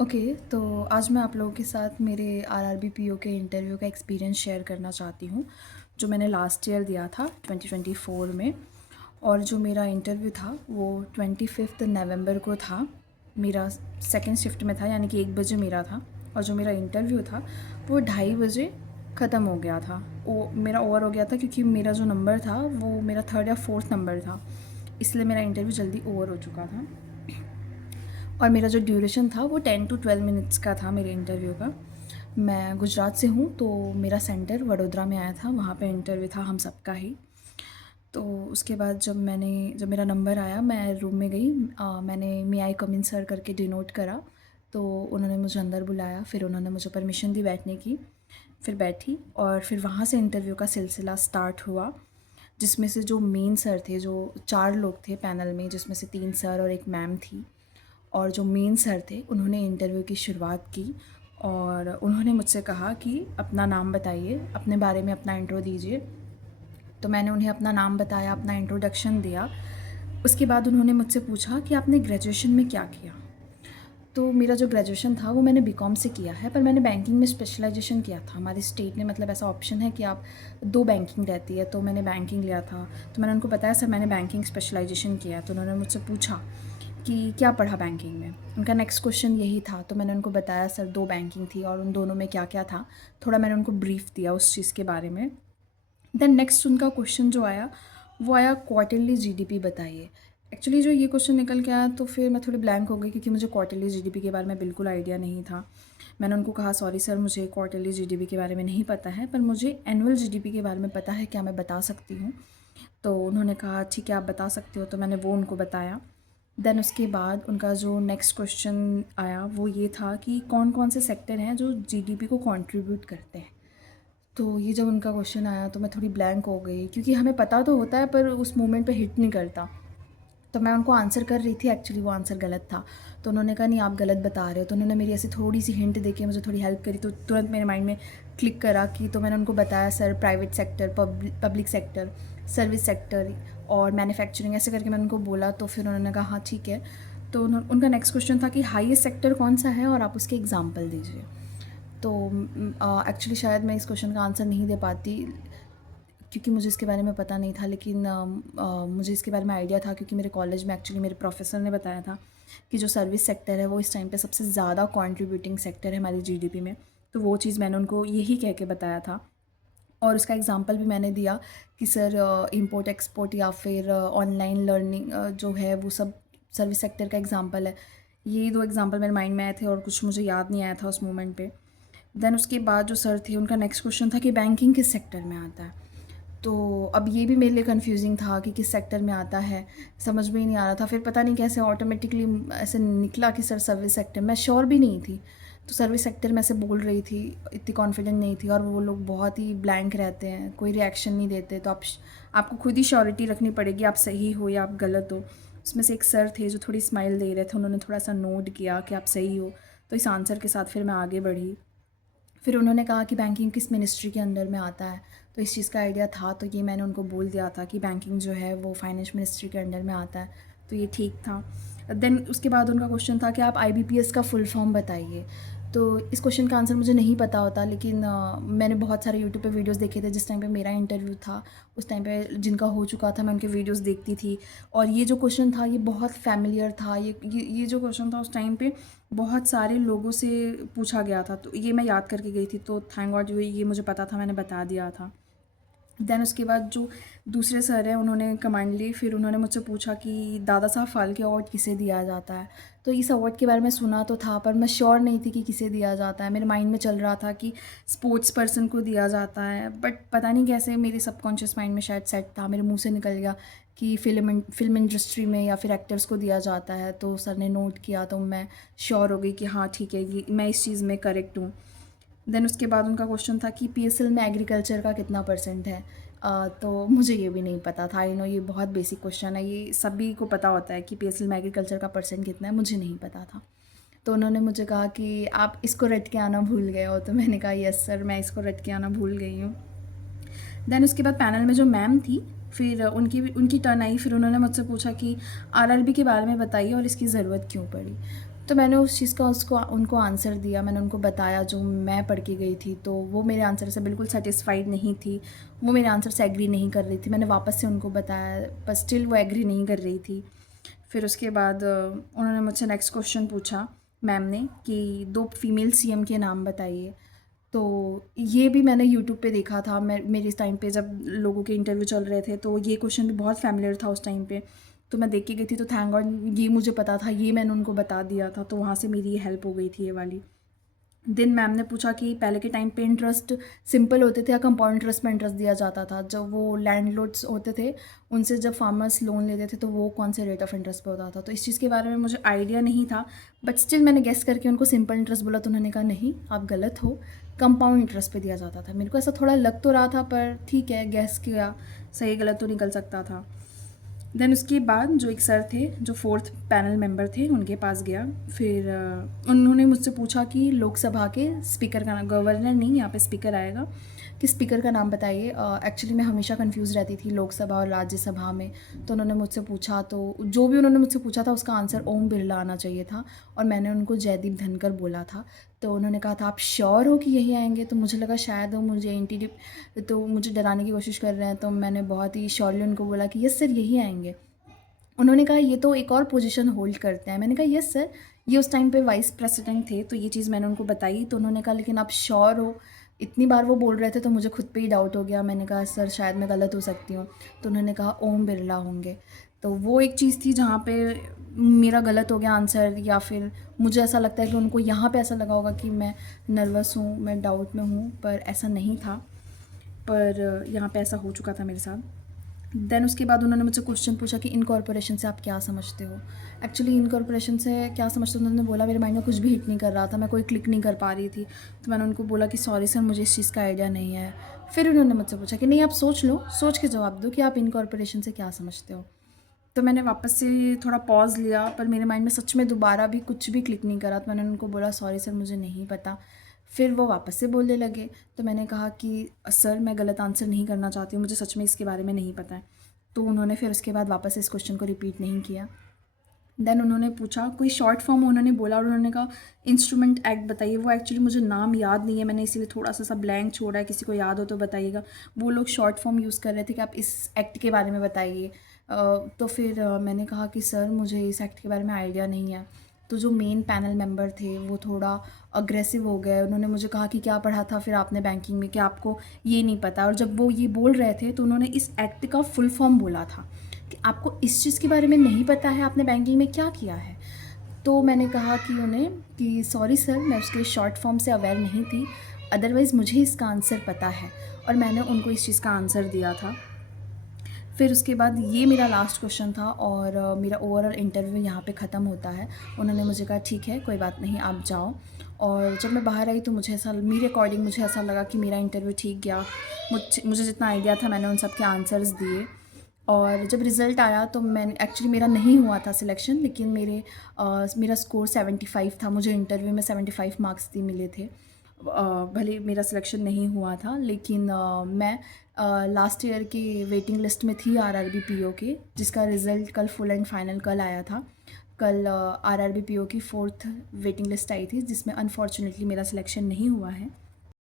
Okay. तो आज मैं आप लोगों के साथ मेरे आरआरबी पीओ के इंटरव्यू का एक्सपीरियंस शेयर करना चाहती हूँ, जो मैंने लास्ट ईयर दिया था 2024 में। और जो मेरा इंटरव्यू था वो 25 नवंबर को था। मेरा सेकंड शिफ्ट में था, यानी कि 1 बजे मेरा था। और जो मेरा इंटरव्यू था वो 2:30 बजे ख़त्म हो गया था। वो मेरा ओवर हो गया था क्योंकि मेरा जो नंबर था वो मेरा 3rd या 4th नंबर था, इसलिए मेरा इंटरव्यू जल्दी ओवर हो चुका था। और मेरा जो ड्यूरेशन था वो 10 to 12 मिनट्स का था मेरे इंटरव्यू का। मैं गुजरात से हूँ, तो मेरा सेंटर वडोदरा में आया था, वहाँ पे इंटरव्यू था हम सबका ही। तो उसके बाद जब मेरा नंबर आया, मैं रूम में गई। मैंने मे आई कम इन सर करके डिनोट करा, तो उन्होंने मुझे अंदर बुलाया। फिर उन्होंने मुझे परमिशन दी बैठने की। फिर बैठी और फिर वहाँ से इंटरव्यू का सिलसिला स्टार्ट हुआ, जिसमें से जो मेन सर थे, जो 4 लोग थे पैनल में, जिसमें से 3 सर और 1 मैम थी। और जो मेन सर थे उन्होंने इंटरव्यू की शुरुआत की और उन्होंने मुझसे कहा कि अपना नाम बताइए, अपने बारे में अपना इंट्रो दीजिए। तो मैंने उन्हें अपना नाम बताया, अपना इंट्रोडक्शन दिया। उसके बाद उन्होंने मुझसे पूछा कि आपने ग्रेजुएशन में क्या किया। तो मेरा जो ग्रेजुएशन था वो मैंने बीकॉम से किया है, पर मैंने बैंकिंग में स्पेशलाइजेशन किया था। हमारे स्टेट में मतलब ऐसा ऑप्शन है कि आप 2 बैंकिंग रहती है, तो मैंने बैंकिंग लिया था। तो मैंने उनको बताया, सर मैंने बैंकिंग स्पेशलाइजेशन किया है। तो उन्होंने मुझसे पूछा कि क्या पढ़ा बैंकिंग में। उनका नेक्स्ट क्वेश्चन यही था, तो मैंने उनको बताया सर 2 बैंकिंग थी और उन दोनों में क्या क्या था। थोड़ा मैंने उनको ब्रीफ दिया उस चीज़ के बारे में। देन नेक्स्ट उनका क्वेश्चन जो आया वो आया, क्वार्टरली जीडीपी बताइए। एक्चुअली जो ये क्वेश्चन निकल के आया तो फिर मैं थोड़ी ब्लैंक हो गई, क्योंकि मुझे क्वार्टरली जीडीपी के बारे में बिल्कुल आइडिया नहीं था। मैंने उनको कहा, सॉरी सर मुझे क्वार्टरली जीडीपी के बारे में नहीं पता है, पर मुझे एनुअल जीडीपी के बारे में पता है, क्या मैं बता सकती हूँ। तो उन्होंने कहा ठीक है आप बता सकते हो, तो मैंने वो उनको बताया। देन उसके बाद उनका जो नेक्स्ट क्वेश्चन आया वो ये था कि कौन कौन से सेक्टर हैं जो जीडीपी को कंट्रीब्यूट करते हैं। तो ये जब उनका क्वेश्चन आया तो मैं थोड़ी ब्लैंक हो गई, क्योंकि हमें पता तो होता है पर उस मोमेंट पे हिट नहीं करता। तो मैं उनको आंसर कर रही थी, एक्चुअली वो आंसर गलत था। तो उन्होंने कहा नहीं आप गलत बता रहे हो। तो उन्होंने मेरी ऐसी थोड़ी सी हिंट देके मुझे थोड़ी हेल्प करी, तो तुरंत मेरे माइंड में क्लिक करा कि, तो मैंने उनको बताया sir private sector, public sector, service sector और मैन्युफैक्चरिंग, ऐसे करके मैंने उनको बोला। तो फिर उन्होंने कहा हाँ ठीक है। तो उनका नेक्स्ट क्वेश्चन था कि हाईएस्ट सेक्टर कौन सा है और आप उसके एग्जाम्पल दीजिए। तो एक्चुअली शायद मैं इस क्वेश्चन का आंसर नहीं दे पाती, क्योंकि मुझे इसके बारे में पता नहीं था। लेकिन मुझे इसके बारे में आइडिया था, क्योंकि मेरे कॉलेज में एक्चुअली मेरे प्रोफेसर ने बताया था कि जो सर्विस सेक्टर है वो इस टाइम पे सबसे ज़्यादा कंट्रीब्यूटिंग सेक्टर है हमारी जीडीपी में। तो वो चीज़ मैंने उनको यही कह के बताया था। और उसका एग्ज़ाम्पल भी मैंने दिया कि सर इंपोर्ट एक्सपोर्ट या फिर ऑनलाइन लर्निंग जो है वो सब सर्विस सेक्टर का एग्ज़ाम्पल है। ये 2 एग्ज़ाम्पल मेरे माइंड में आए थे और कुछ मुझे याद नहीं आया था उस मोमेंट पे। देन उसके बाद जो सर थे उनका नेक्स्ट क्वेश्चन था कि बैंकिंग किस सेक्टर में आता है। तो अब ये भी मेरे लिए कन्फ्यूजिंग था कि किस सेक्टर में आता है, समझ में ही नहीं आ रहा था। फिर पता नहीं कैसे ऑटोमेटिकली ऐसे निकला कि सर सर्विस सेक्टर, मैं श्योर भी नहीं थी। तो सर्विस सेक्टर में ऐसे बोल रही थी, इतनी कॉन्फिडेंट नहीं थी। और वो लोग बहुत ही ब्लैंक रहते हैं, कोई रिएक्शन नहीं देते। तो आपको खुद ही श्योरिटी रखनी पड़ेगी आप सही हो या आप गलत हो। उसमें से एक सर थे जो थोड़ी स्माइल दे रहे थे, उन्होंने थोड़ा सा नोट किया कि आप सही हो। तो इस आंसर के साथ फिर मैं आगे बढ़ी। फिर उन्होंने कहा कि बैंकिंग किस मिनिस्ट्री के अंडर में आता है। तो इस चीज़ का आइडिया था, तो ये मैंने उनको बोल दिया था कि बैंकिंग जो है वो फाइनेंस मिनिस्ट्री के अंडर में आता है। तो ये ठीक था। देन उसके बाद उनका क्वेश्चन था कि आप आईबीपीएस का फुल फॉर्म बताइए। तो इस क्वेश्चन का आंसर मुझे नहीं पता होता, लेकिन मैंने बहुत सारे यूट्यूब पे वीडियोस देखे थे जिस टाइम पे मेरा इंटरव्यू था। उस टाइम पे जिनका हो चुका था मैं उनके वीडियोस देखती थी। और ये जो क्वेश्चन था ये बहुत फैमिलियर था। ये जो क्वेश्चन था उस टाइम पे बहुत सारे लोगों से पूछा गया था, तो ये मैं याद करके गई थी। तो थैंक गॉड जो ये मुझे पता था, मैंने बता दिया था। देन उसके बाद जो दूसरे सर हैं उन्होंने कमांड ली। फिर उन्होंने मुझसे पूछा कि दादा साहब फाल्के अवार्ड किसे दिया जाता है। तो इस अवार्ड के बारे में सुना तो था, पर मैं श्योर नहीं थी कि किसे दिया जाता है। मेरे माइंड में चल रहा था कि स्पोर्ट्स पर्सन को दिया जाता है, बट पता नहीं कैसे मेरे सबकॉन्शियस माइंड में शायद सेट था, मेरे मुंह से निकल गया कि फिल्म इंडस्ट्री में या फिर एक्टर्स को दिया जाता है। तो सर ने नोट किया, तो मैं श्योर हो गई कि हाँ ठीक है, ये मैं इस चीज़ में करेक्ट हूँ। देन उसके बाद उनका क्वेश्चन था कि पीएसएल में एग्रीकल्चर का कितना परसेंट है। तो मुझे ये भी नहीं पता था। आई नो ये बहुत बेसिक क्वेश्चन है, ये सभी को पता होता है कि पीएसएल में एग्रीकल्चर का परसेंट कितना है, मुझे नहीं पता था। तो उन्होंने मुझे कहा कि आप इसको रट के आना भूल गए हो। तो मैंने कहा यस सर मैं इसको रट के आना भूल गई हूँ। देन उसके बाद पैनल में जो मैम थी, फिर उनकी टर्न आई। फिर उन्होंने मुझसे पूछा कि आरआरबी के बारे में बताइए और इसकी ज़रूरत क्यों पड़ी। तो मैंने उस चीज़ का उसको उनको आंसर दिया, मैंने उनको बताया जो मैं पढ़ के गई थी, तो वो मेरे आंसर से बिल्कुल सैटिस्फाइड नहीं थी, वो मेरे आंसर से एग्री नहीं कर रही थी। मैंने वापस से उनको बताया, पर स्टिल वो एग्री नहीं कर रही थी। फिर उसके बाद उन्होंने मुझसे नेक्स्ट क्वेश्चन पूछा मैम ने कि 2 फीमेल सीएम के नाम बताइए। तो ये भी मैंने यूट्यूब पे देखा था, मैं मेरे इस टाइम पे जब लोगों के इंटरव्यू चल रहे थे, तो ये क्वेश्चन भी बहुत फ़ैमिलियर था उस टाइम पे। तो मैं देख के गई थी, तो थैंक गॉड ये मुझे पता था, ये मैंने उनको बता दिया था, तो वहाँ से मेरी ये हेल्प हो गई थी ये वाली। देन मैम ने पूछा कि पहले के टाइम पे इंटरेस्ट सिंपल होते थे या कंपाउंड इंटरेस्ट में इंटरेस्ट दिया जाता था। जब वो लैंडलॉर्ड्स होते थे, उनसे जब फार्मर्स लोन लेते थे, तो वो कौन से रेट ऑफ इंटरेस्ट पे होता था। तो इस चीज़ के बारे में मुझे आइडिया नहीं था, बट स्टिल मैंने गेस करके उनको सिंपल इंटरेस्ट बोला, तो उन्होंने कहा नहीं आप गलत हो, कंपाउंड इंटरेस्ट पे दिया जाता था। मेरे को ऐसा थोड़ा लग तो रहा था, पर ठीक है गेस किया, सही गलत तो निकल सकता था। देन उसके बाद जो एक सर थे, जो 4th पैनल मेंबर थे, उनके पास गया। फिर उन्होंने मुझसे पूछा कि लोकसभा के स्पीकर का नाम, गवर्नर नहीं, यहाँ पे स्पीकर आएगा, कि स्पीकर का नाम बताइए। एक्चुअली मैं हमेशा कंफ्यूज रहती थी लोकसभा और राज्यसभा में। तो उन्होंने मुझसे पूछा, तो जो भी उन्होंने मुझसे पूछा था उसका आंसर ओम बिरला आना चाहिए था, और मैंने उनको जयदीप धनकर बोला था। तो उन्होंने कहा था आप श्योर हो कि यही आएंगे। तो मुझे लगा शायद वो मुझे तो मुझे डराने की कोशिश कर रहे हैं, तो मैंने बहुत ही श्योरली उनको बोला कि यस सर यही आएंगे। उन्होंने कहा ये तो एक और पोजीशन होल्ड करते हैं। मैंने कहा यस सर, ये उस टाइम पे वाइस प्रेसिडेंट थे, तो ये चीज़ मैंने उनको बताई। तो उन्होंने कहा लेकिन आप श्योर हो, इतनी बार वो बोल रहे थे तो मुझे खुद पे ही डाउट हो गया। मैंने कहा सर शायद मैं गलत हो सकती हूँ। तो उन्होंने कहा ओम बिरला होंगे। तो वो एक चीज़ थी जहाँ पे मेरा गलत हो गया आंसर, या फिर मुझे ऐसा लगता है कि उनको यहाँ पे ऐसा लगा होगा कि मैं नर्वस हूँ, मैं डाउट में हूँ, पर ऐसा नहीं था। पर यहाँ पे ऐसा हो चुका था मेरे साथ। देन उसके बाद उन्होंने मुझसे क्वेश्चन पूछा कि इनकॉर्पोरेशन से आप क्या समझते हो। एक्चुअली इनकॉर्पोरेशन से क्या समझते हो, उन्होंने बोला, मेरे माइंड में कुछ भी हिट नहीं कर रहा था, मैं कोई क्लिक नहीं कर पा रही थी। तो मैंने उनको बोला कि सॉरी सर मुझे इस चीज़ का आइडिया नहीं है। फिर उन्होंने मुझसे पूछा कि नहीं आप सोच लो, सोच के जवाब दो कि आप इनकॉर्पोरेशन से क्या समझते हो। तो मैंने वापस से थोड़ा पॉज़ लिया, पर मेरे माइंड में सच में दोबारा भी कुछ भी क्लिक नहीं करा। तो मैंने उनको बोला सॉरी सर मुझे नहीं पता। फिर वो वापस से बोलने लगे। तो मैंने कहा कि सर मैं गलत आंसर नहीं करना चाहती हूँ, मुझे सच में इसके बारे में नहीं पता है। तो उन्होंने फिर उसके बाद वापस इस क्वेश्चन को रिपीट नहीं किया। देन उन्होंने पूछा कोई शॉर्ट फॉर्म, उन्होंने बोला, और उन्होंने कहा इंस्ट्रूमेंट एक्ट बताइए। वो एक्चुअली मुझे नाम याद नहीं है, मैंने इसीलिए थोड़ा सा ब्लैंक छोड़ा है, किसी को याद हो तो बताइएगा। वो लोग शॉर्ट फॉर्म यूज़ कर रहे थे कि आप इस एक्ट के बारे में बताइए। तो फिर मैंने कहा कि सर मुझे इस एक्ट के बारे में आइडिया नहीं है। तो जो मेन पैनल मेंबर थे वो थोड़ा अग्रेसिव हो गए। उन्होंने मुझे कहा कि क्या पढ़ा था फिर आपने बैंकिंग में, कि आपको ये नहीं पता। और जब वो ये बोल रहे थे तो उन्होंने इस एक्ट का फुल फॉर्म बोला था कि आपको इस चीज़ के बारे में नहीं पता है, आपने बैंकिंग में क्या किया है। तो मैंने कहा कि उन्हें कि सॉरी सर मैं उसके शॉर्ट फॉर्म से अवेयर नहीं थी, अदरवाइज़ मुझे इसका आंसर पता है। और मैंने उनको इस चीज़ का आंसर दिया था। फिर उसके बाद ये मेरा लास्ट क्वेश्चन था, और मेरा ओवरऑल इंटरव्यू यहाँ पे ख़त्म होता है। उन्होंने मुझे कहा ठीक है कोई बात नहीं आप जाओ। और जब मैं बाहर आई तो मुझे ऐसा, मेरे अकॉर्डिंग मुझे ऐसा लगा कि मेरा इंटरव्यू ठीक गया। मुझे जितना आइडिया था मैंने उन सब के आंसर्स दिए। और जब रिज़ल्ट आया तो मैंने, एक्चुअली मेरा नहीं हुआ था सिलेक्शन, लेकिन मेरा स्कोर 75 था। मुझे इंटरव्यू में 75 मार्क्स भी मिले थे। भले मेरा सिलेक्शन नहीं हुआ था, लेकिन मैं लास्ट ईयर की वेटिंग लिस्ट में थी आरआरबी पीओ के, जिसका रिज़ल्ट कल फुल एंड फाइनल कल आया था। कल आरआरबी पीओ की 4th वेटिंग लिस्ट आई थी, जिसमें अनफॉर्चुनेटली मेरा सिलेक्शन नहीं हुआ है।